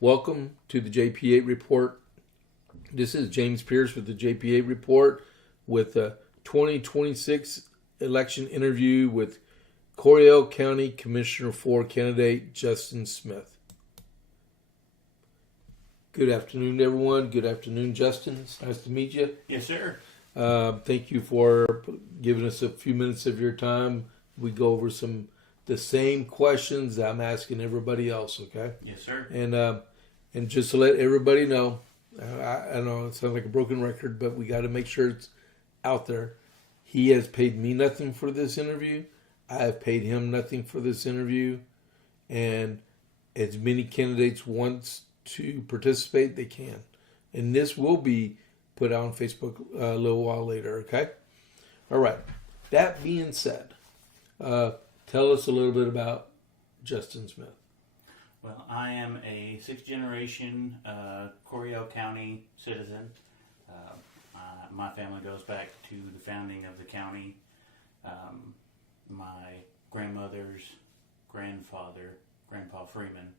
Welcome to the JP8Report. This is James Pierce with the JP8Report with a 2026 election interview with Coryell County Commissioner 4 candidate Justin Smith. Good afternoon, everyone. Good afternoon, Justin. It's nice to meet you. Yes, sir. Thank you for giving us a few minutes of your time. We go over the same questions that I'm asking everybody else, okay? Yes, sir. And just to let everybody know, I know it sounds like a broken record, but we got to make sure it's out there. He has paid me nothing for this interview. I have paid him nothing for this interview. And as many candidates want to participate, they can. And this will be put out on Facebook a little while later, okay? All right. That being said, tell us a little bit about Justin Smith. Well, I am a sixth-generation Coryell County citizen. My family goes back to the founding of the county. My grandmother's grandfather, Grandpa Freeman,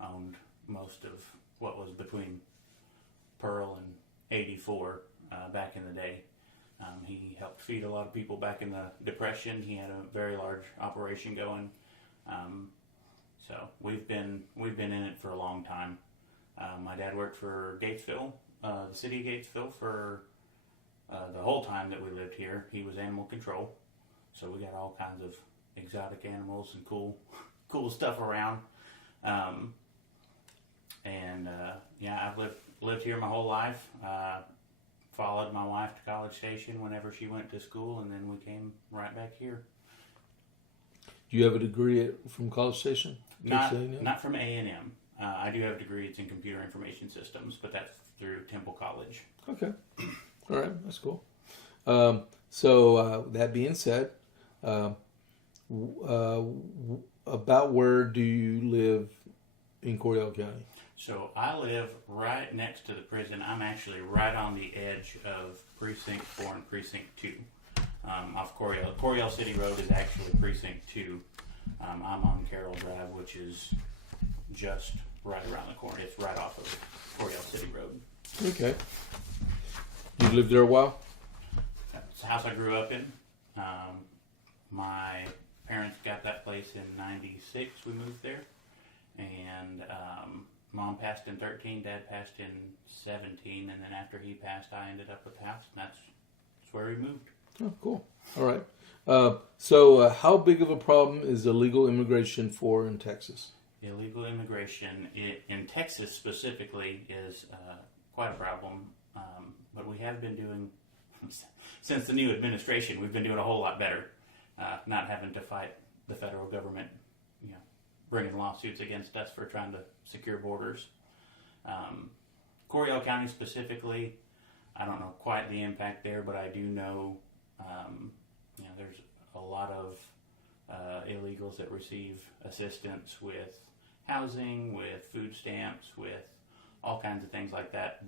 owned most of what was between Pearl and 84 back in the day. He helped feed a lot of people back in the Depression. He had a very large operation going. So we've been in it for a long time. My dad worked for Gatesville, the city of Gatesville, for the whole time that we lived here. He was animal control, so we got all kinds of exotic animals and cool stuff around. I've lived here my whole life. Followed my wife to College Station whenever she went to school, and then we came right back here. Do you have a degree from College Station? Not from A&M. I do have a degree. It's in computer information systems, but that's through Temple College. Okay. All right. That's cool. So that being said, about where do you live in Coryell County? So I live right next to the prison. I'm actually right on the edge of Precinct 4 and Precinct 2. Off Coryell. Coryell City Road is actually Precinct 2. I'm on Carroll Drive, which is just right around the corner. It's right off of Coryell City Road. Okay. You lived there a while? It's the house I grew up in. My parents got that place in 96. We moved there. And Mom passed in 13, Dad passed in 17, and then after he passed, I ended up with the house, and that's where we moved. Oh, cool. All right. So how big of a problem is illegal immigration in Texas? Illegal immigration in Texas specifically is quite a problem, but we have been doing, since the new administration, we've been doing a whole lot better, not having to fight the federal government, bringing lawsuits against us for trying to secure borders. Coryell County specifically, I don't know quite the impact there, but I do know, there's a lot of illegals that receive assistance with housing, with food stamps, with all kinds of things like that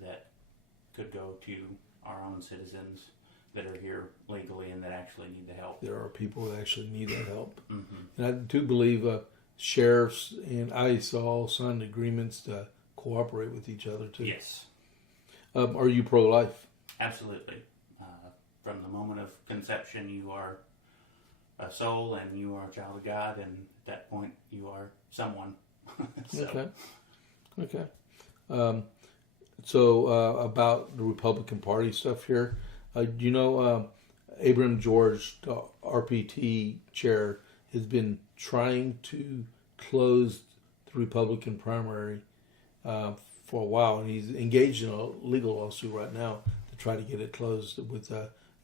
could go to our own citizens that are here legally and that actually need the help. There are people that actually need that help. Mm-hmm. And I do believe sheriffs and ICE all signed agreements to cooperate with each other too. Yes. Are you pro-life? Absolutely. From the moment of conception, you are a soul and you are a child of God, and at that point, you are someone. Okay. So about the Republican Party stuff here, Abraham George, the RPT chair, has been trying to close the Republican primary for a while, and he's engaged in a legal lawsuit right now to try to get it closed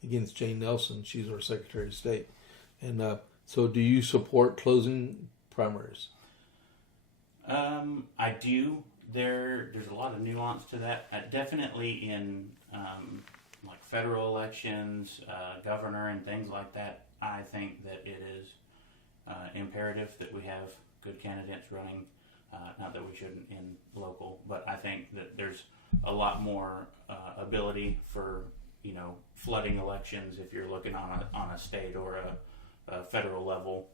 against Jane Nelson. She's our Secretary of State. And so do you support closing primaries? I do. There's a lot of nuance to that. Definitely in like federal elections, governor and things like that, I think that it is imperative that we have good candidates running. Not that we shouldn't in local, but I think that there's a lot more ability for flooding elections if you're looking on a state or a federal level,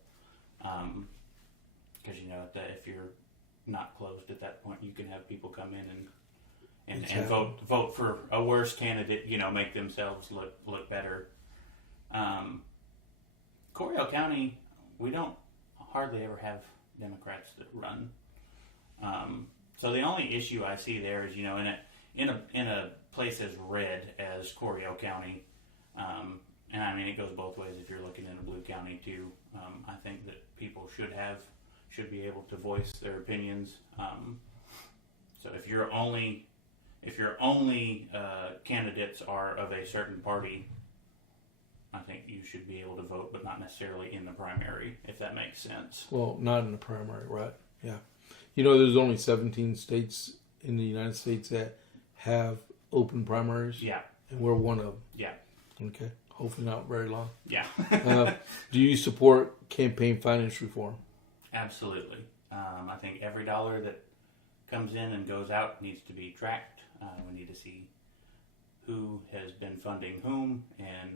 because if you're not closed at that point. You can have people come in and Exactly. vote for a worse candidate, make themselves look better. Coryell County, we don't hardly ever have Democrats that run. So the only issue I see there is, in a place as red as Coryell County, and I mean it goes both ways. If you're looking in a blue county too, I think that people should be able to voice their opinions. So if your only candidates are of a certain party, I think you should be able to vote, but not necessarily in the primary, if that makes sense. Well, not in the primary, right? Yeah. There's only 17 states in the United States that have open primaries. Yeah. And we're one of them. Yeah. Okay. Hopefully not very long. Yeah. Do you support campaign finance reform? Absolutely. I think every dollar that comes in and goes out needs to be tracked. We need to see who has been funding whom and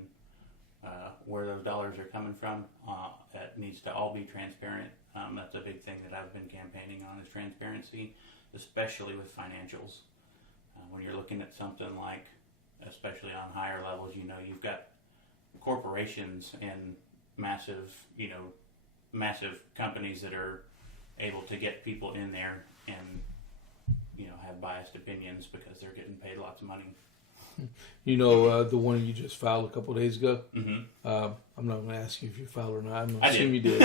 where those dollars are coming from. That needs to all be transparent. That's a big thing that I've been campaigning on is transparency, especially with financials. When you're looking at something like, especially on higher levels, you've got corporations and massive companies that are able to get people in there and have biased opinions because they're getting paid lots of money. The one you just filed a couple of days ago. Mm-hmm. I'm not going to ask you if you filed or not. I'm going I to assume did. you did.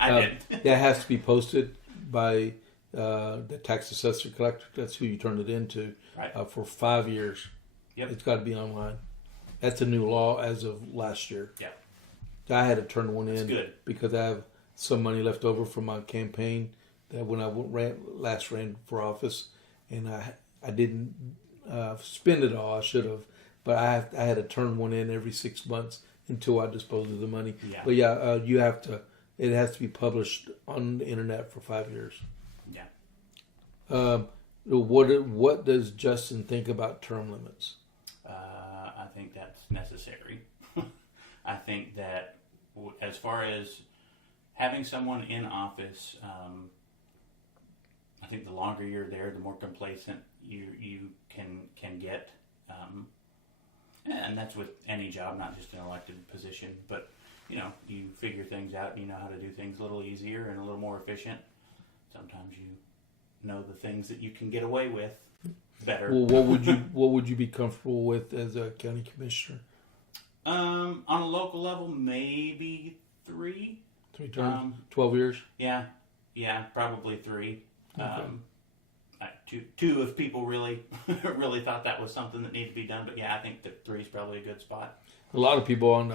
I did. That has to be posted by the tax assessor collector. That's who you turn it into. Right. For 5 years. Yep. It's got to be online. That's a new law as of last year. Yeah. I had to turn one That's in good. because I have some money left over from my campaign that when I last ran for office, and I didn't spend it all. I should have, but I had to turn one in every 6 months until I disposed of the money. Yeah. But yeah, you have to. It has to be published on the internet for 5 years. Yeah. What does Justin think about term limits? I think that's necessary. I think that as far as having someone in office, I think the longer you're there, the more complacent you can get, and that's with any job, not just an elected position. But you figure things out, and you know how to do things a little easier and a little more efficient. Sometimes you know the things that you can get away with better. Well, what would you be comfortable with as a county commissioner? On a local level, maybe 3. 3 terms, 12 years. Yeah, probably 3. Okay. Two if people really really thought that was something that needed to be done. But yeah, I think that 3 is probably a good spot. A lot of people on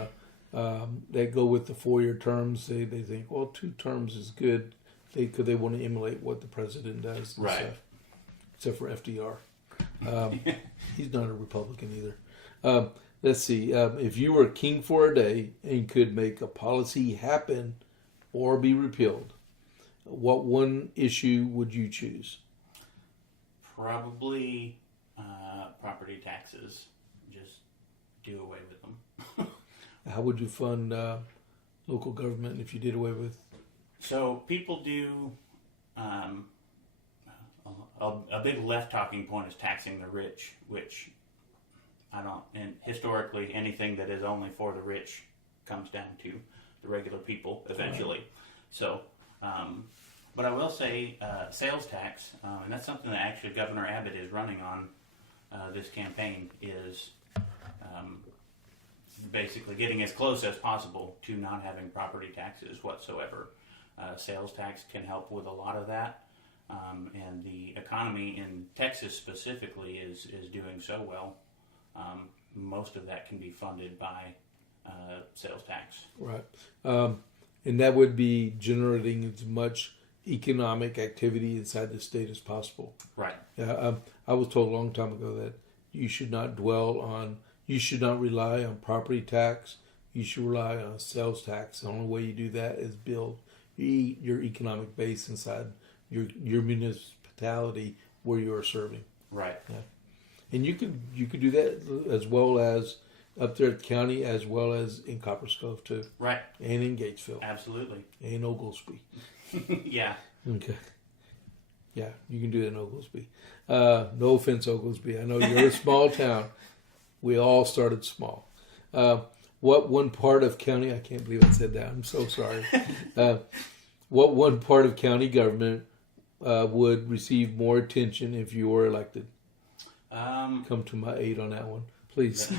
that go with the 4-year terms. They think, well, 2 terms is good. Because they want to emulate what the president does. And Right. stuff. Except for FDR. He's not a Republican either. Let's see. If you were king for a day and could make a policy happen or be repealed, what one issue would you choose? Probably property taxes. Just do away with them. How would you fund local government if you did away with? So people do. A big left talking point is taxing the rich, which I don't. And historically, anything that is only for the rich comes down to the regular people eventually. Right. So, but I will say sales tax, and that's something that actually Governor Abbott is running on this campaign, is basically getting as close as possible to not having property taxes whatsoever. Sales tax can help with a lot of that. And the economy in Texas specifically is doing so well. Most of that can be funded by sales tax. Right. And that would be generating as much economic activity inside the state as possible. Right. I was told a long time ago that you should not rely on property tax. You should rely on sales tax. The only way you do that is build your economic base inside your municipality where you are serving. Right. Yeah. And you could do that as well as up there at the county, as well as in Copperscove too. Right. And in Gatesville. Absolutely. And Oglesby. Yeah. Okay. Yeah, you can do that in Oglesby. No offense, Oglesby. I know you're a small town. We all started small. What one part of county, I can't believe I said that. I'm so sorry. What one part of county government would receive more attention if you were elected? Come to my aid on that one, please.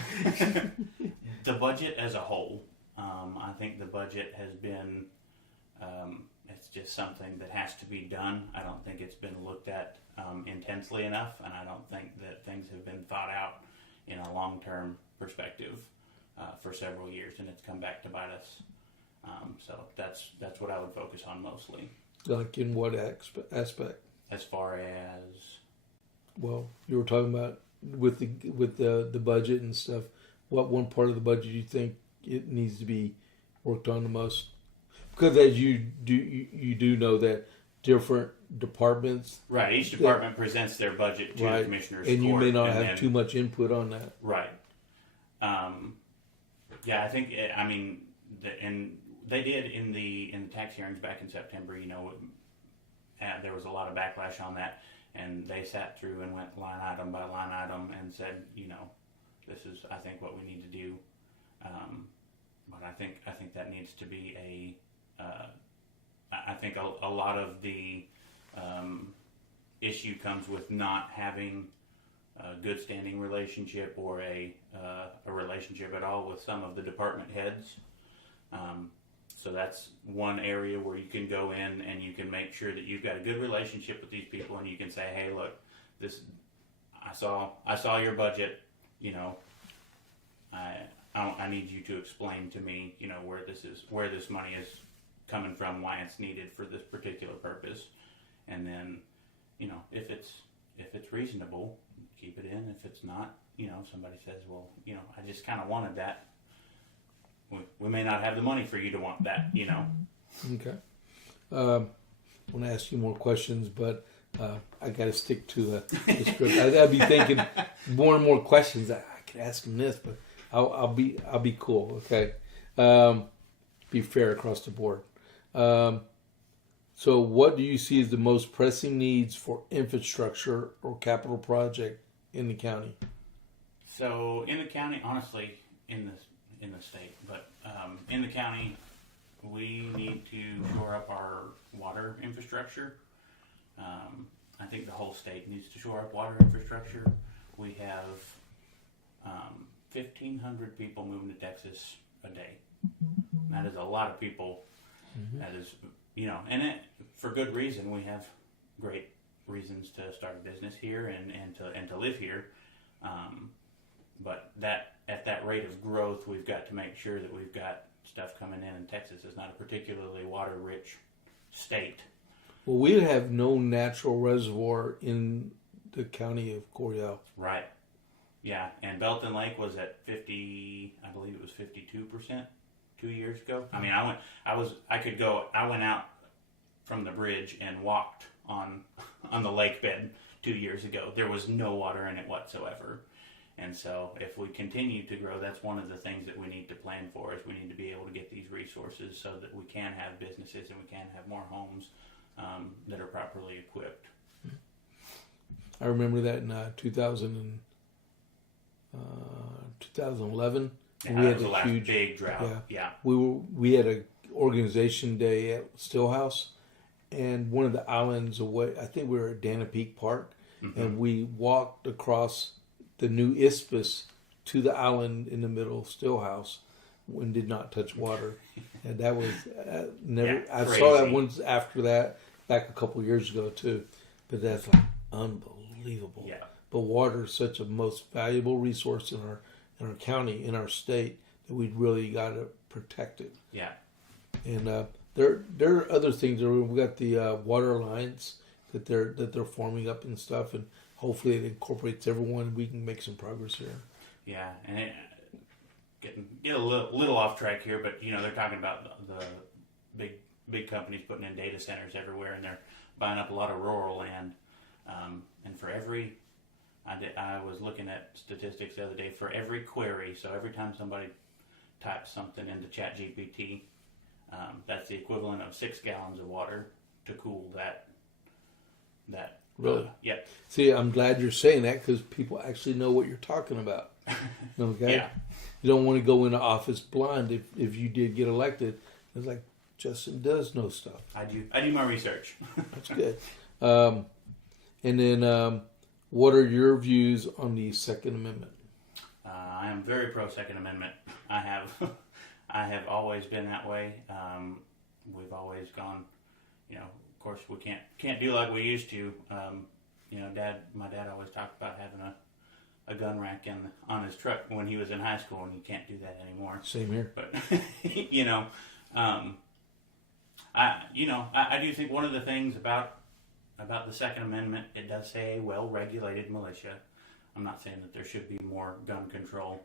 The budget as a whole. I think the budget has been, it's just something that has to be done. I don't think it's been looked at intensely enough, and I don't think that things have been thought out in a long-term perspective for several years, and it's come back to bite us. So that's what I would focus on mostly. Like in what aspect? As far as, well, you were talking about with the budget and stuff. What one part of the budget you think it needs to be worked on the most? Because as you do know that different departments, right? Each department presents their budget to the commissioners, and you may not have too much input on that, right? Yeah, I think and they did in the tax hearings back in September. There was a lot of backlash on that, and they sat through and went line item by line item and said, this is, I think, what we need to do. But I think that needs to be I think a lot of the issue comes with not having a good standing relationship or a relationship at all with some of the department heads. So that's one area where you can go in and you can make sure that you've got a good relationship with these people, and you can say, hey, look, I saw your budget, I need you to explain to me, where this money is coming from, why it's needed for this particular purpose. And then, if it's reasonable, keep it in. If it's not, somebody says, well, I just kind of wanted that. We may not have the money for you to want that, Okay. I want to ask you more questions, but I got to stick to the script. I'd be thinking more and more questions. I could ask him this, but I'll be cool. Okay. Be fair across the board. So what do you see as the most pressing needs for infrastructure or capital project in the county? So in the county, honestly, in the state, but in the county, we need to shore up our water infrastructure. I think the whole state needs to shore up water infrastructure. We have 1,500 people moving to Texas a day. That is a lot of people. Mm-hmm. That is, and for good reason. We have great reasons to start a business here and to live here. But at that rate of growth, we've got to make sure that we've got stuff coming in. And Texas is not a particularly water-rich state. Well, we have no natural reservoir in the county of Coryell. Right. Yeah, and Belton Lake was at 50. I believe it was 52% 2 years ago. I mean, I went out from the bridge and walked on the lake bed 2 years ago. There was no water in it whatsoever. And so if we continue to grow, that's one of the things that we need to plan for, is we need to be able to get these resources so that we can have businesses and we can have more homes that are properly equipped. I remember that in 2011. Yeah, we had the last huge big drought. Yeah. We had a organization day at Stillhouse, and one of the islands away, I think we were at Dana Peak Park, mm-hmm. and we walked across the new isthmus to the island in the middle of Stillhouse and did not touch water. And that was never. Yeah, I saw that once after that, back a couple years ago too. But that's like unbelievable. Yeah. But water is such a most valuable resource in our county, in our state, that we really got to protect it. Yeah. And there are other things. We got the Water Alliance that they're forming up and stuff, and hopefully it incorporates everyone. We can make some progress here. Yeah, and get a little off track here, but they're talking about the big companies putting in data centers everywhere, and they're buying up a lot of rural land. And for every, I was looking at statistics the other day, for every query, so every time somebody types something into ChatGPT, that's the equivalent of 6 gallons of water to cool That Really? Yep. See, I'm glad you're saying that because people actually know what you're talking about. Okay? Yeah. You don't want to go into office blind if you did get elected. It's like, Justin does know stuff. I do my research. That's good. And then, what are your views on the Second Amendment? I am very pro Second Amendment. I have always been that way. We've always gone, of course we can't do like we used to. My dad always talked about having a gun rack on his truck when he was in high school, and you can't do that anymore. Same here. But I do think one of the things about the Second Amendment, it does say a well-regulated militia. I'm not saying that there should be more gun control.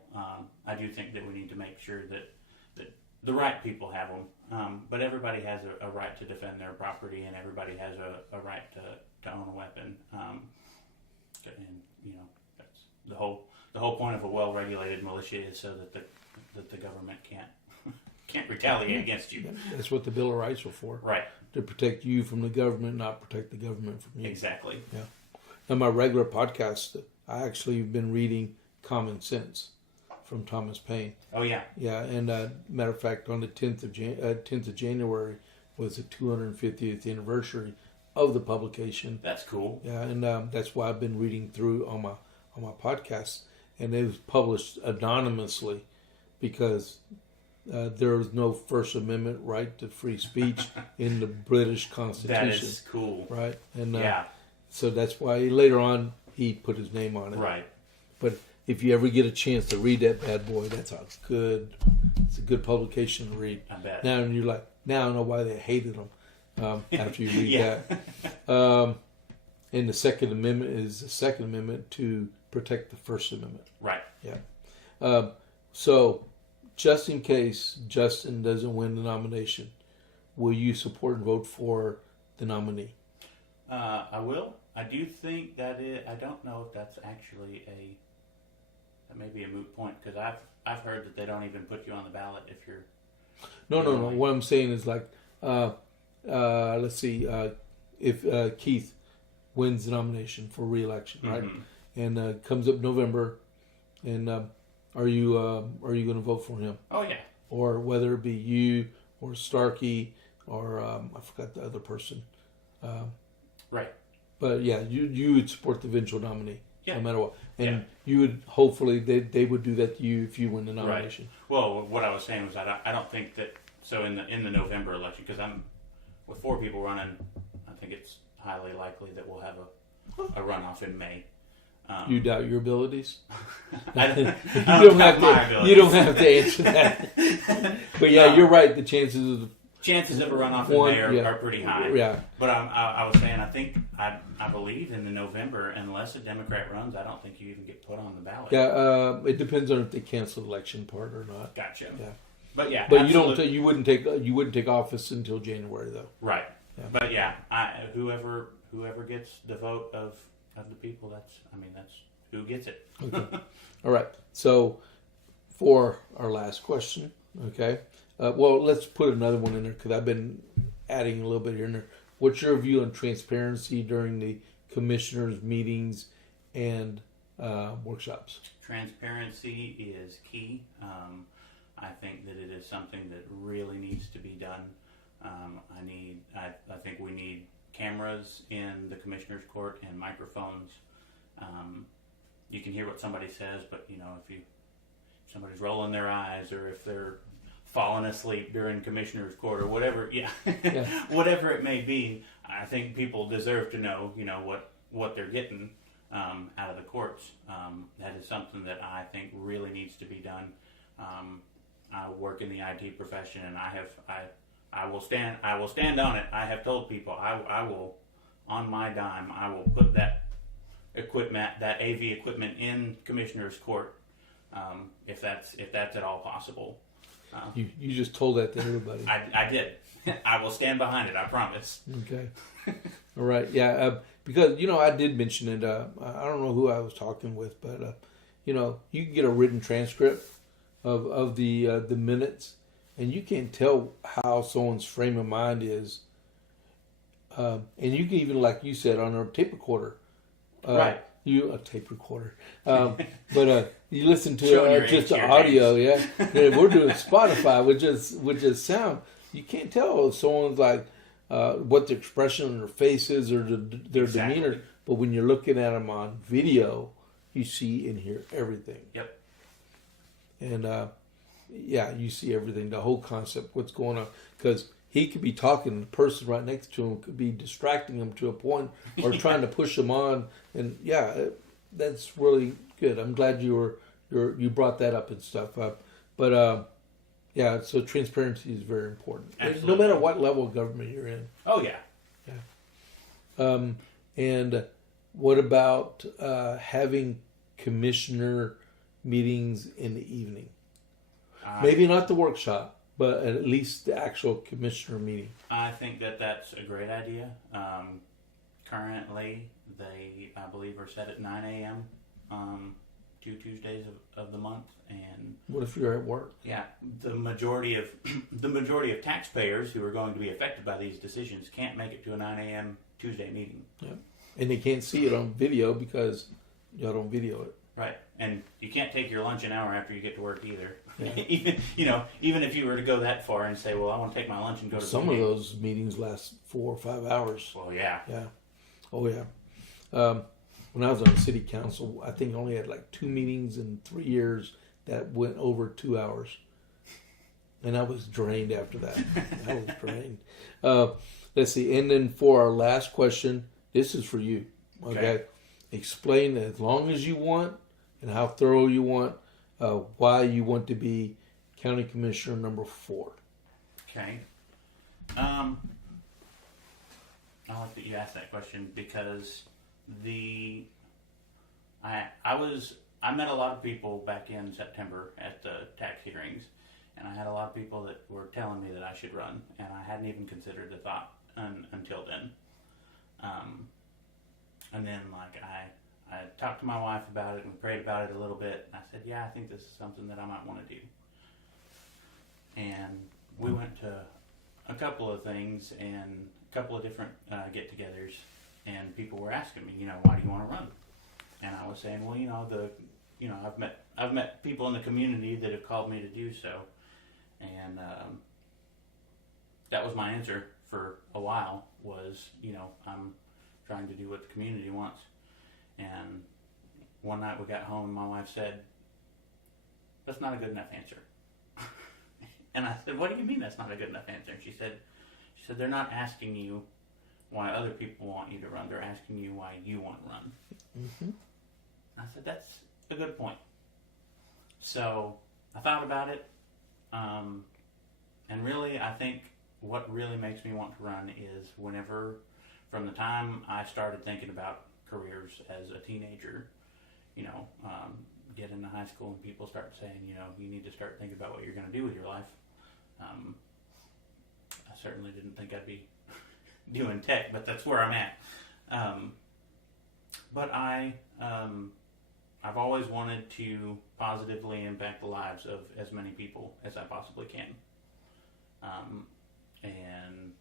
I do think that we need to make sure that the right people have them. But everybody has a right to defend their property, and everybody has a right to own a weapon. And that's the whole point of a well-regulated militia is so that the government can't retaliate against you. That's what the Bill of Rights are for. Right. To protect you from the government, not protect the government from you. Exactly. Yeah. Now, my regular podcast, I actually have been reading Common Sense from Thomas Paine. Oh, yeah. Yeah, and matter of fact, on the 10th of January was the 250th anniversary of the publication. That's cool. Yeah, and that's why I've been reading through on my podcast, and it was published anonymously because there was no First Amendment right to free speech in the British Constitution. That is cool. Right, and yeah. So that's why later on he put his name on it. Right. But if you ever get a chance to read that bad boy, it's a good publication to read. I bet. Now you're like, now I know why they hated him after you read Yeah. that. And the Second Amendment is the Second Amendment to protect the First Amendment. Right. Yeah. So just in case Justin doesn't win the nomination, will you support and vote for the nominee? I will. I do think that I don't know if that's actually that may be a moot point, because I've heard that they don't even put you on the ballot if you're. No. What I'm saying is like, let's see, if Keith wins the nomination for re-election, right, Mm-hmm. and comes up November, and are you going to vote for him? Oh yeah. Or whether it be you or Starkey or I forgot the other person. Right. But yeah, you would support the eventual nominee, Yeah. no matter what, and Yeah. you would hopefully they would do that to you if you win the nomination. Right. Well, what I was saying was I don't think that, so in the November election, because I'm with 4 people running, I think it's highly likely that we'll have a runoff in May. You doubt your abilities? I don't You don't have my have to. abilities. You don't have to answer that. But yeah, you're right. The chances of Chances of a runoff in May are pretty high. Yeah. But I was saying, I believe in the November, unless a Democrat runs, I don't think you even get put on the ballot. Yeah, it depends on if they cancel the election part or not. Gotcha. Yeah. But yeah. But absolutely. you wouldn't take office until January though. Right. Yeah. But yeah, whoever gets the vote of the people, that's who gets it. Okay. All right. So for our last question, okay. Well, let's put another one in there because I've been adding a little bit here and there. What's your view on transparency during the commissioners' meetings and workshops? Transparency is key. I think that it is something that really needs to be done. I think we need cameras in the commissioners' court and microphones. You can hear what somebody says, but if somebody's rolling their eyes or if they're falling asleep during commissioner's court or whatever, whatever it may be, I think people deserve to know, what they're getting out of the courts. That is something that I think really needs to be done. I work in the IT profession, and I will stand on it. I have told people I will, on my dime, I will put that equipment, that AV equipment, in commissioner's court, if that's at all possible. You just told that to everybody. I did. I will stand behind it. I promise. Okay. All right. Yeah. Because I did mention it. I don't know who I was talking with, but you can get a written transcript of the minutes, and you can tell how someone's frame of mind is And you can even, like you said, on a tape recorder. Right. You a tape recorder, but you listen to Showing your just age the here, audio. James. Yeah, we're doing Spotify, which is sound. You can't tell if someone's like what the expression on their face is or their Exactly. demeanor. But when you're looking at them on video, you see and hear everything. Yep. And you see everything, the whole concept, what's going on, because he could be talking, the person right next to him could be distracting him to a point or trying to push him on, and that's really good. I'm glad you brought that up and stuff. So transparency is very important. Absolutely. No matter what level of government you're in. Oh yeah. And what about having commissioner meetings in the evening? Maybe not the workshop, but at least the actual commissioner meeting. I think that's a great idea. Currently, they, I believe, are set at 9 a.m. 2 Tuesdays of the month, and what if you're at work? Yeah, the majority of taxpayers who are going to be affected by these decisions can't make it to a 9 a.m. Tuesday meeting. Yeah, and they can't see it on video because y'all don't video it. Right, and you can't take your lunch an hour after you get to work either. Yeah. even if you were to go that far and say, "Well, I want to take my lunch and go to some of those meetings last 4 or 5 hours." Well, yeah. Yeah. Oh yeah. When I was on the city council, I think I only had like 2 meetings in 3 years that went over 2 hours, and I was drained after that. I was drained. Let's see, and then for our last question, this is for you. Okay. Explain as long as you want and how thorough you want why you want to be county commissioner number 4. Okay. I like that you asked that question because I met a lot of people back in September at the tax hearings, and I had a lot of people that were telling me that I should run, and I hadn't even considered the thought until then. And then I talked to my wife about it and we prayed about it a little bit, and I said, yeah, I think this is something that I might want to do. And we went to a couple of things and a couple of different get-togethers, and people were asking me, why do you want to run? And I was saying, well, I've met people in the community that have called me to do so, and that was my answer for a while. Was I'm trying to do what the community wants. And one night we got home, and my wife said, "That's not a good enough answer." And I said, "What do you mean that's not a good enough answer?" And she said, "They're not asking you why other people want you to run. They're asking you why you want to run." Mm-hmm. I said, "That's a good point." So I thought about it, and really, I think what really makes me want to run is from the time I started thinking about careers as a teenager, get into high school and people start saying, you need to start thinking about what you're going to do with your life. I certainly didn't think I'd be doing tech, but that's where I'm at. But I've always wanted to positively impact the lives of as many people as I possibly can. And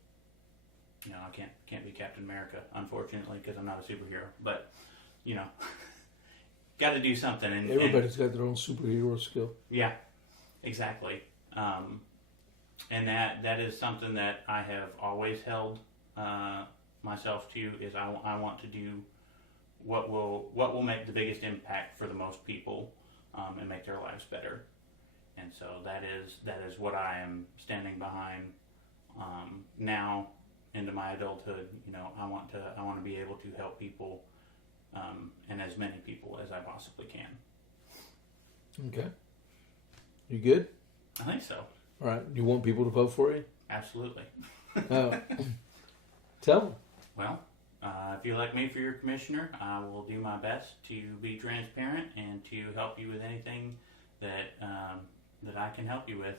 I can't be Captain America, unfortunately, because I'm not a superhero. But got to do something. And everybody's got their own superhero skill. Yeah, exactly. And that is something that I have always held myself to. Is I want to do what will make the biggest impact for the most people and make their lives better. And so that is what I am standing behind now into my adulthood. I want to be able to help people and as many people as I possibly can. Okay. You good? I think so. All right. You want people to vote for you? Absolutely. Tell them. Well, if you elect me for your commissioner, I will do my best to be transparent and to help you with anything that I can help you with.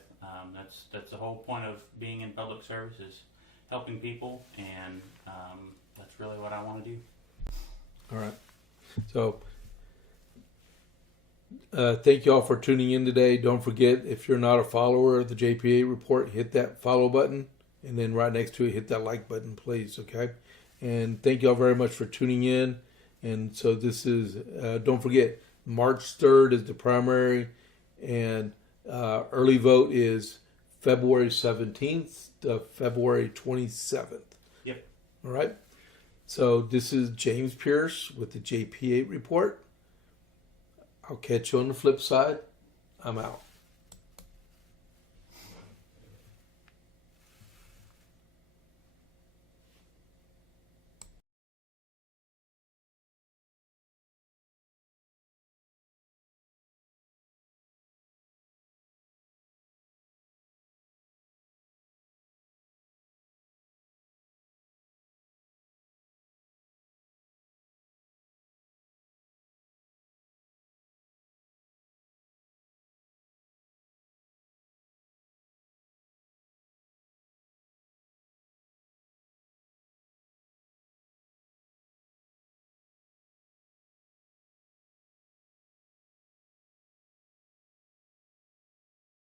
That's the whole point of being in public service, is helping people, and that's really what I want to do. All right. So, thank you all for tuning in today. Don't forget, if you're not a follower of the JP8 Report, hit that follow button And then right next to it, hit that like button, please. Okay. And thank y'all very much for tuning in. And so this is, don't forget, March 3rd is the primary, and early vote is February 17th to February 27th. Yep. All right. So this is James Pierce with the JP8 Report. I'll catch you on the flip side. I'm out.